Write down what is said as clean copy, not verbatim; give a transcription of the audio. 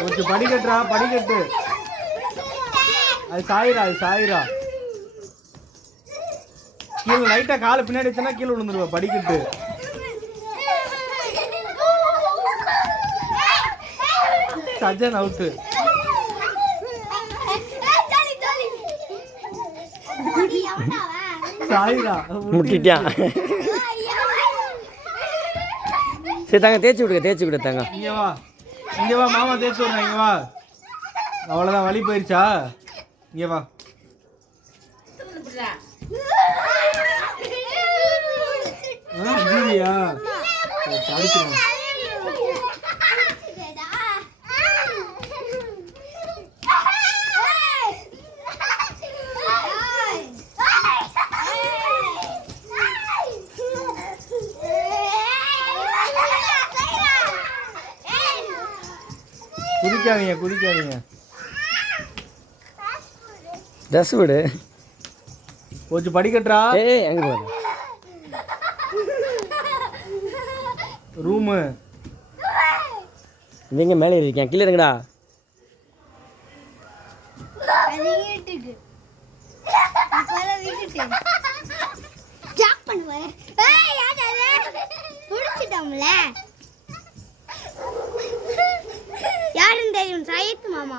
கொஞ்சம் படிக்கட்டுறா, படிக்கட்டு. அது சாயிரா, அது சாயிரா. கீழே லைட்டா காலை பின்னாடி வச்சனா கீழே விழுந்துருவா. படிக்கட்டு. சஜன் அவுட்டு. சாயிரா முட்டிட்டான். சரி தாங்க, தேய்ச்சி விடுங்க, தேய்ச்சி விடு தாங்க. இங்க வா, இங்க வா, மாமா தேய்ச்சி விடுறேன். இங்க வா. அவ்வளோதான், வலி போயிடுச்சா? இங்க வா. ஜீவியா படிக்கிறோம். குதிக்காதீங்க, குதிக்காதீங்க. ட்ரெஸ் விடு. கொஞ்சம் படிக்கட்டுறா. ஏய் எங்க போற? ரூமு. இவங்க மேலே இருக்கேன், கீழே இருங்கடா. யாருன்னு தெரியும்? சையத் மாமா.